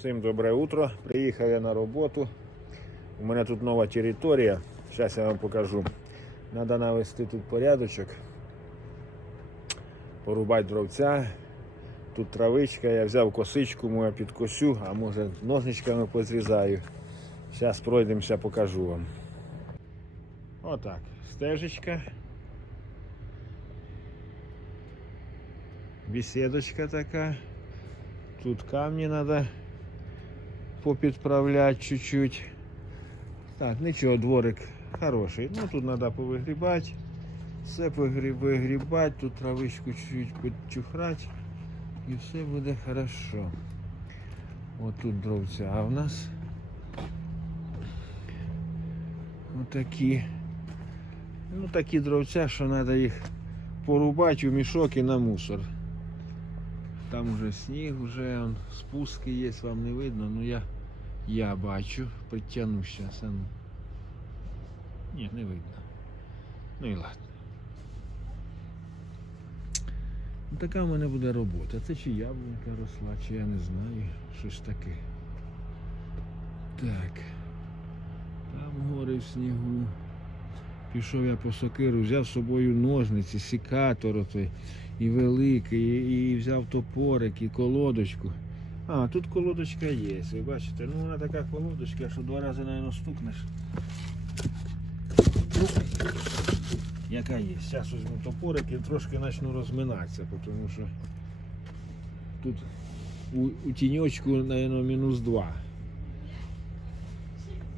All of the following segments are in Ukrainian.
Всім добре утро. Приїхав я на роботу. У мене тут нова територія. Зараз я вам покажу. Треба навести тут порядочок. Порубати дровця. Тут травичка, я взяв косичку, може підкосю, а може ножничками позрізаю. Зараз пройдемося, покажу вам. Отак. Стежечка. Беседочка така. Тут камни надо попідправляти чуть-чуть. Так, нічого, дворик хороший. Ну тут треба повигрібати. Все вигрібати, тут травичку чуть-чуть підчухрати. І все буде хорошо. От тут дровця а в нас. Отакі. Ну такі дровця, що треба їх порубати у мішок і на мусор. Там уже сніг, вже он, спуски є, вам не видно, ну я, я бачу, підтягну зараз. Ну. Ні, не видно. Ну і ладно. Ну, така в мене буде робота. Це чи яблунька росла, чи я не знаю, щось таке. Так. Там гори в снігу. Пішов я по сокиру, взяв з собою ножниці, сікатор отой, і великий, і, і взяв топорик, і колодочку. А, тут колодочка є, ви бачите, ну вона така колодочка, що два рази, мабуть, стукнеш. Ну, яка є. Зараз візьму топорик і трошки почну розминатися, тому що тут у, у тіньочку, мабуть, мінус два.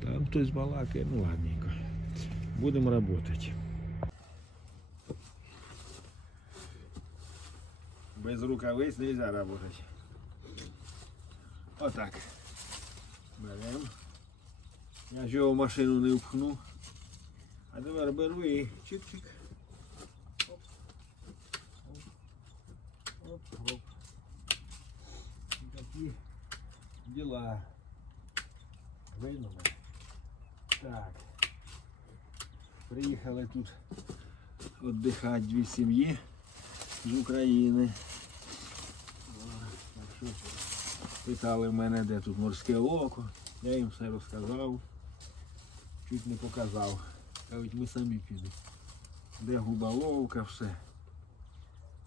Там хтось балакає, ну ладненько. Будемо работать. Без рукавиць нельзя работать. Отак. Беремо. Я ж його в машину не впхну. А тепер беру і чик-чик. Оп. Оп. Оп, оп. І Такі діла. Видно мене? Так. Приїхали тут віддихати дві сім'ї з України. Питали мене, де тут морське око. Я їм все розказав. Чуть не показав. Кажуть, ми самі підемо. Де губоловка, все.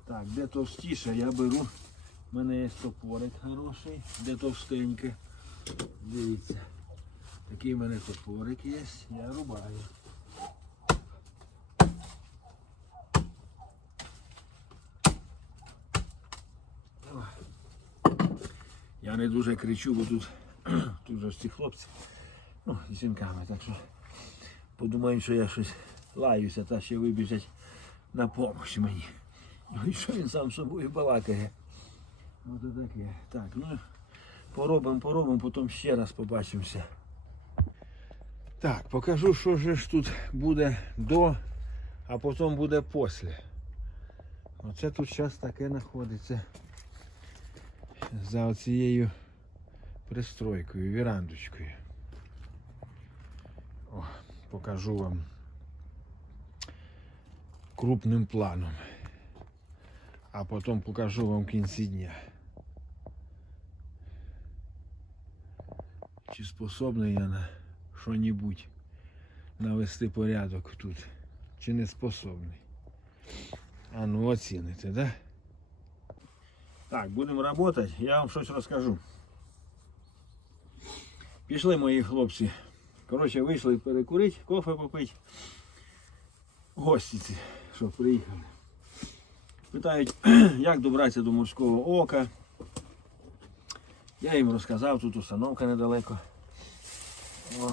Так, де товстіше, я беру. У мене є топорик хороший, де товстеньке. Дивіться. Такий в мене топорик є, я рубаю. Я не дуже кричу, бо тут, тут же ці хлопці. Ну, з жінками, так що подумають, що я щось лаюся, та ще вибіжать на допомогу мені. Ну і що він сам собою балакає? Ну то таке. Так, ну поробимо, поробимо, потім ще раз побачимося. Так, покажу, що ж тут буде до, а потім буде після. Оце тут зараз таке знаходиться за оцією пристройкою, вірандочкою. О, покажу вам крупним планом. А потім покажу вам в кінці дня. Чи способний я на що-небудь навести порядок тут, чи не способний. А ну оціните, да? Так, будемо працювати, я вам щось розкажу. Пішли мої хлопці. Коротше, вийшли перекурити, кофе попити. Гості що приїхали. Питають, як добратися до морського ока. Я їм розказав, тут установка недалеко. О.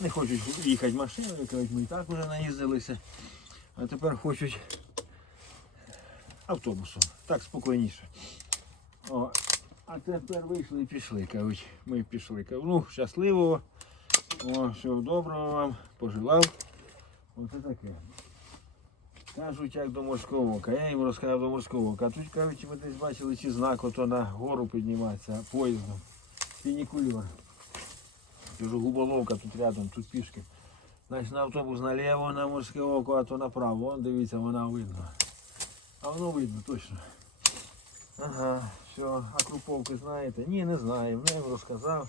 Не хочуть їхати машиною, кажуть, ми і так вже наїздилися. А тепер хочуть автобусом. Так спокійніше. О, а тепер вийшли і пішли. Кажуть, ми пішли. Ну, щасливого. О, всього доброго вам, пожелав. Оце таке. Кажуть, як до морського ока. Я їм розказав до морського ока. А тут кажуть, ви десь бачили, чи знак ото на гору піднімається поїздом. Фінікульор. Кажу, губоловка тут рядом, тут пішки. Значить на автобус наліво, на морське око, а то направо. Вон дивіться, вона видно. А воно видно точно. Ага, все, а круповки знаєте? Ні, не знаю. Я їм розказав.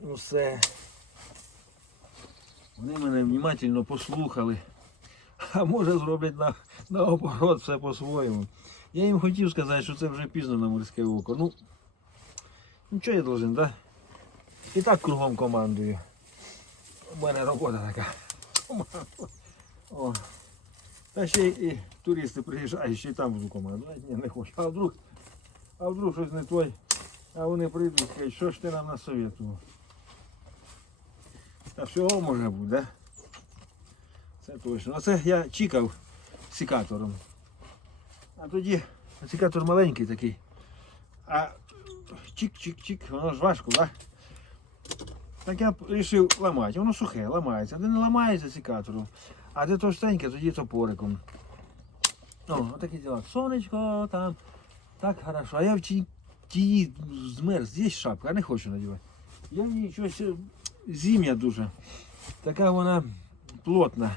Ну все. Вони мене внимательно послухали. А може зроблять на, наоборот все по-своєму. Я їм хотів сказати, що це вже пізно на морське око. Ну, нічого я должен, да? І так кругом командую. У мене робота така. О. Та ще і туристи приїжджають, ще й там буду командувати. Ні, не хочу. А вдруг, а вдруг щось не той. А вони прийдуть і скажуть, що ж ти нам насоветував. Та всього може бути, да? Це точно. А це я чікав секатором. А тоді секатор маленький такий. А чик-чик-чик, воно ж важко, так? Так я вирішив ламати. Воно сухе, ламається. Де не ламається секатором. А де товстеньке, тоді топориком. О, отакі діла. Сонечко там. Так хорошо. А я в ті- тії змерз. Є шапка, а не хочу надівати. Я ній щось е, зім'я дуже. Така вона плотна.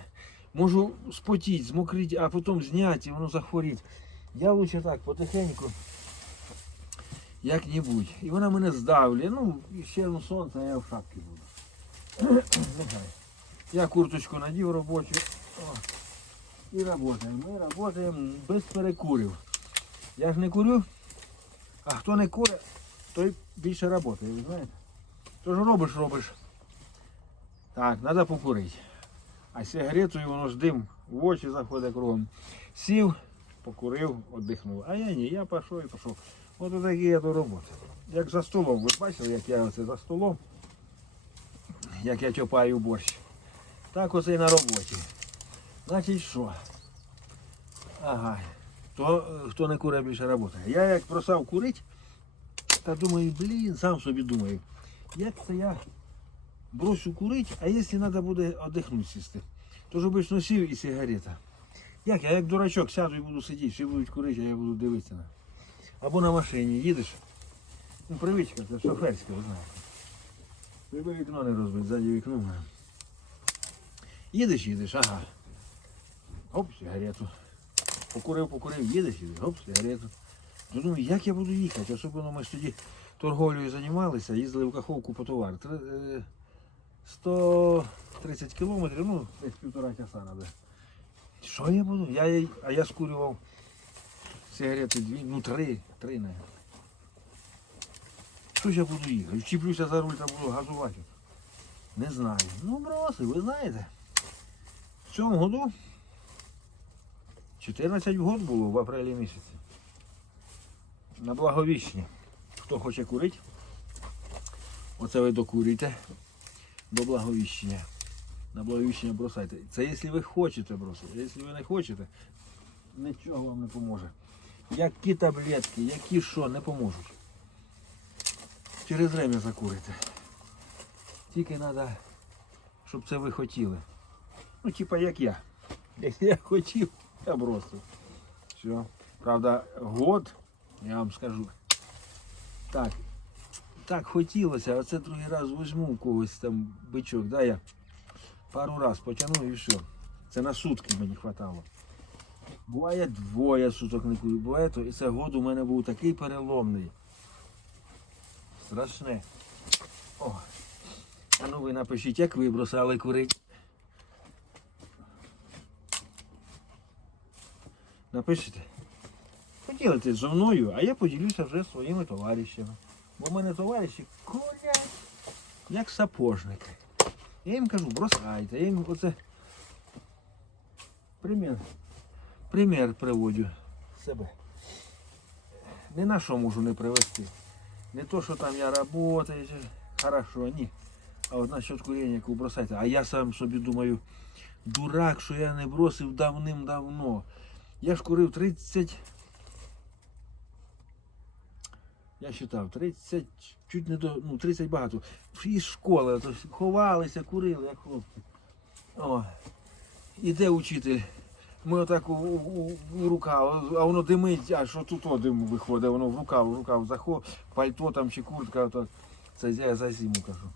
Можу спотіти, змокрити, а потім зняти і воно захворіть. Я лучше так, потихеньку. Як-небудь. І вона мене здавлює. Ну, ще ну, сонце, а я в шапці буду. Нехай. Я курточку надів робочу. І працюємо. Ми працюємо без перекурів. Я ж не курю, а хто не курить, той більше працює, ви знаєте. Тож робиш, робиш. Так, треба покурити. А сигаретою воно ж дим в очі заходить кругом. Сів, покурив, віддихнув. А я ні, я пішов і пішов. От отакі я до роботи. Як за столом, ви бачили, як я оце за столом, як я тьопаю борщ. Так оце і на роботі. Значить що? Ага. То е, хто не курить більше працює. Я як просав курити, та думаю, блін, сам собі думаю, як це я брошу курити, а якщо треба буде віддихнути сісти, то ж обично сів і сигарета. Як я як дурачок сяду і буду сидіти, всі будуть курити, а я буду дивитися на. Або на машині їдеш. Ну, привичка, це шоферська, ви знаєте. Треба вікно не розбити, ззаді вікно. Їдеш, їдеш, ага. Оп, сигарету. Покурив, покурив, їдеш, їдеш, оп, сигарету. Ну, думаю, як я буду їхати? Особливо ми ж тоді торговлею займалися, їздили в Каховку по товар. Е, 130 кілометрів, ну, десь півтора часа треба. Що я буду? Я, а я скурював сигарети дві, ну три, три, не. Що ж я буду їхати? Вчіплюся за руль та буду газувати. Не знаю. Ну, бросив, ви знаєте. Цьому году 14 год було в апрелі місяці. На благовіщення. Хто хоче курити, оце ви докурюйте до благовіщення. На благовіщення бросайте. Це якщо ви хочете бросити. Якщо ви не хочете, нічого вам не поможе. Які таблетки, які що, не поможуть. Через время закурите. Тільки треба, щоб це ви хотіли. Ну, типа як я. Як я хотів, я бросив. Все. Правда, год, я вам скажу. Так. Так хотілося, а це другий раз візьму у когось там бичок, да, я пару раз потягну і все. Це на сутки мені хватало. Буває двоє суток не курю, буває то. І це год у мене був такий переломний. Страшне. О. А ну ви напишіть, як ви бросали курити. Напишите. Поділитесь зі мною, а я поділюся вже своїми товаришами. Бо в мене товариші курять, як сапожники. Я їм кажу, бросайте. Я їм оце примір, примір приводжу себе. Не на що можу не привести. Не то, що там я працюю, хорошо, ні. А от насчет курення, яку бросайте. А я сам собі думаю, дурак, що я не бросив давним-давно. Я ж курив 30. Я считав, 30, чуть не до, ну 30 багато. Із школи, то ховалися, курили, як хлопці. О, іде учитель. Ми отак у, у, у рукав, а воно димить, а що тут о, дим виходить, воно в рукав, в рукав захо, пальто там чи куртка, то, це я за зиму кажу.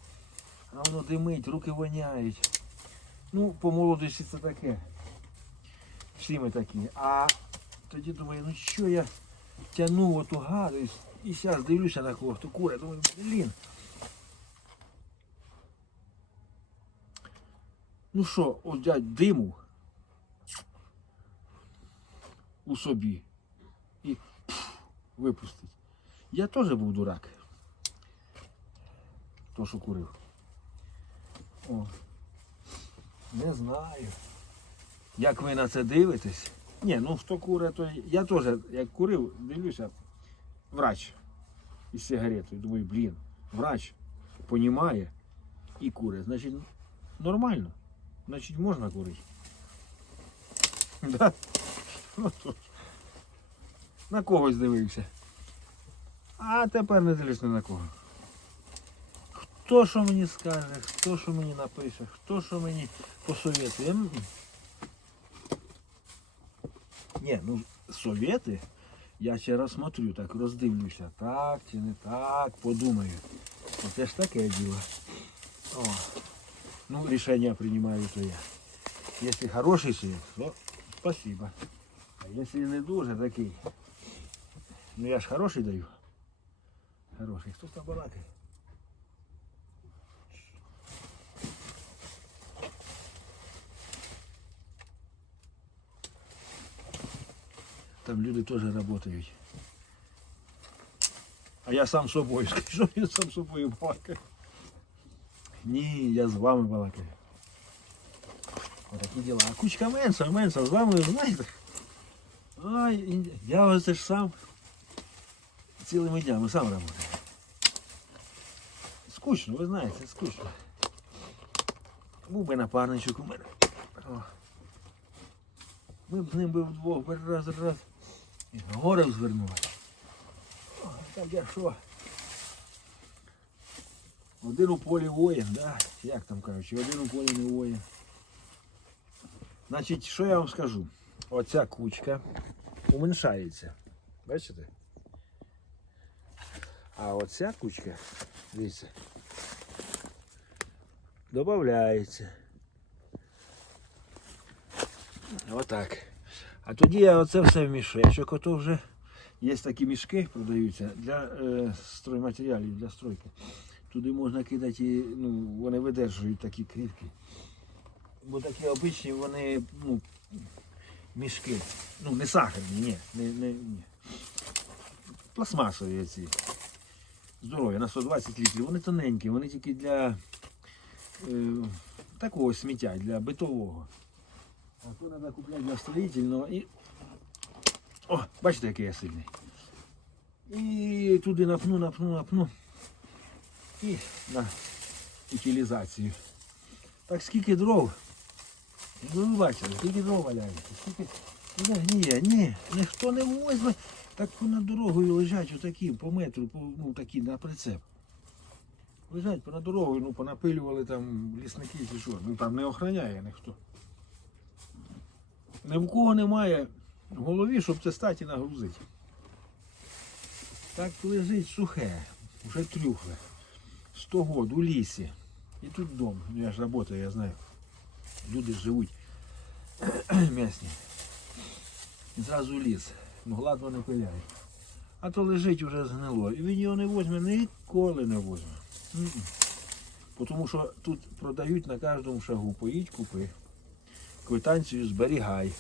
А воно димить, руки воняють. Ну, по молодості це таке. Всі ми такі. А тоді думаю, ну що я тянув оту гадость. І зараз дивлюся на кого хто куре, думаю, блін. Ну що, дядь диму у собі і випустить. Я теж був дурак. То, що курив. О. Не знаю. Як ви на це дивитесь? Ні, ну хто куре, то я теж, як курив, дивлюся, врач із сигаретою. Думаю, блін, врач понімає і куре. Значить, нормально. Значить, можна курити. Ну. На когось дивився. А тепер не дивлюсь на кого. Хто що мені скаже, хто що мені напише, хто що мені посоветує. М. Ні, ну совєти я ще розсмотрю, так роздивлюся, так чи не так, подумаю. Оце ж таке діло. О. Ну, рішення приймаю то я. Якщо хороший совет, то спасибо. А якщо не дуже такий, ну я ж хороший даю. Хороший. Хто там балакає? Там люди теж працюють. А я сам собою скажу, що я сам собою балакаю. Ні, я з вами балакаю. Отакі діла. А кучка менша, менша, з вами, ви знаєте. Ай, і я оце ж сам цілими днями сам працюю. Скучно, ви знаєте, скучно. Був би напарничок у мене. О. Ми б з ним би вдвох би раз раз і гори звернули. О, Так я що? Один у полі воїн, да? як там кажуть, один у полі не воїн. Значить, що я вам скажу? Оця кучка уменьшається. Бачите? А оця кучка, дивіться, додається. Отак. А тоді я оце все в мішечок, ото вже є такі мішки, продаються для е, стройматеріалів, для стройки. Туди можна кидати, ну, вони видержують такі крівки. Бо такі обичні вони, ну, мішки. Ну, не сахарні, ні. Не, не, ні. Пластмасові ці. Здорові, на 120 літрів. Вони тоненькі, вони тільки для е, такого сміття, для битового. А то треба купляти для строїтельного і. О, бачите, який я сильний. І туди напну, напну, напну. І на утилізацію. Так скільки дров. Ну, ви бачите, скільки дров валяється, скільки не гніє. Ні, ніхто не возьме. Так понад дорогою лежать отакі по метру, по, ну такі на прицеп. Лежать понад дорогою, ну понапилювали там лісники чи що. Ну там не охороняє ніхто. Ні в кого немає в голові, щоб це статі нагрузити. Так лежить сухе, вже трюхле. Сто год у лісі. І тут дом. Ну я ж працюю, я знаю. Люди живуть м'ясні. І зразу ліс. Ну гладно не пиляє. А то лежить уже згнило. І він його не возьме, ніколи не возьме. Тому що тут продають на кожному шагу. Поїдь, купи. Квитанцію зберігай.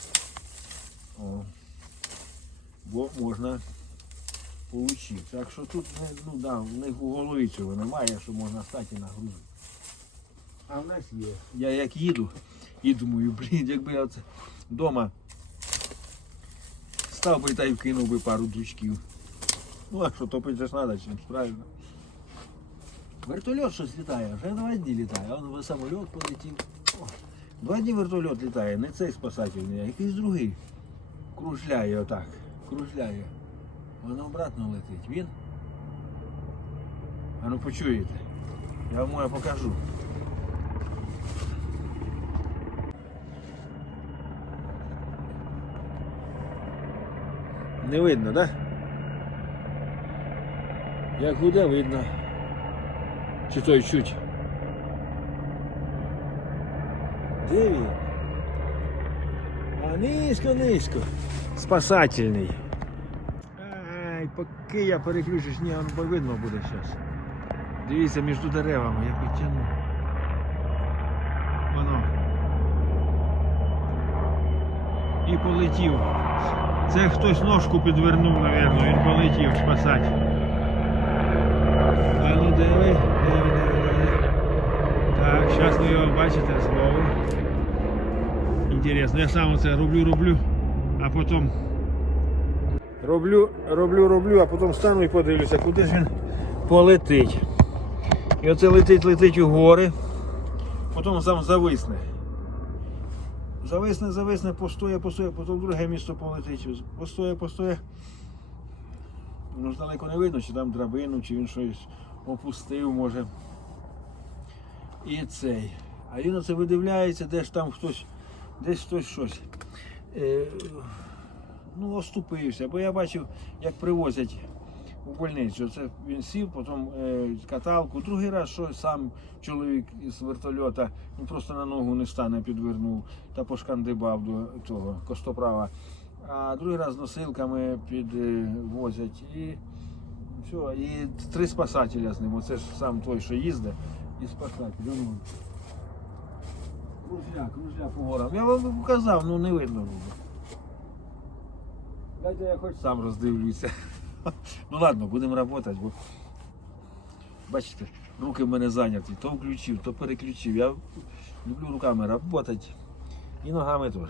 О. Бо можна отримати. Так що тут ну, да, в них у голові цього немає, що можна стати на. А в нас є. Я як їду і думаю, блін, якби я це вдома став би та й вкинув би пару дучків. Ну а що топити ж треба чимось, правильно? Вертольот щось літає, вже два дні літає, а он самоліт полетів. Два дні вертольот літає, не цей спасательний, а якийсь другий. Кружляє отак, кружляє. Воно обратно летить. Він. А ну почуєте. Я вам моє покажу. Не видно, да? Як гуде, видно. Чи той чуть. Де він? А низько, низько. Спасательний. Ай, поки я переключусь, ні, воно видно буде зараз. Дивіться між деревами, я підтягну. Воно. І полетів. Це хтось ножку підвернув, мабуть, він полетів спасати. А ну диви, диви. Зараз ви його бачите знову. Інтересно, я сам це роблю, роблю, а потім. Роблю, роблю, роблю, а потім стану і подивлюся, куди ж він полетить. І оце летить, летить у гори, потім сам зависне. Зависне, зависне, постоє, постоє, потім друге місто полетить. Постоє, постоє. Ж далеко не видно, чи там драбину, чи він щось опустив, може. І цей. А він оце видивляється, де ж там хтось, десь хтось щось. Е, ну, оступився, бо я бачив, як привозять у больницю. Це він сів, потім е, каталку. Другий раз що сам чоловік із вертольота ну, просто на ногу не стане, підвернув та пошкандибав до того костоправа. А другий раз носилками підвозять і все, і три спасателя з ним. Оце ж сам той, що їздить, і спасатель. Ну, Кружляк, кружляк по горам. Я вам показав, ну не видно. Дайте я хоч сам роздивлюся. Ну ладно, будемо працювати, бо бачите, руки в мене зайняті. То включив, то переключив. Я люблю руками працювати і ногами теж.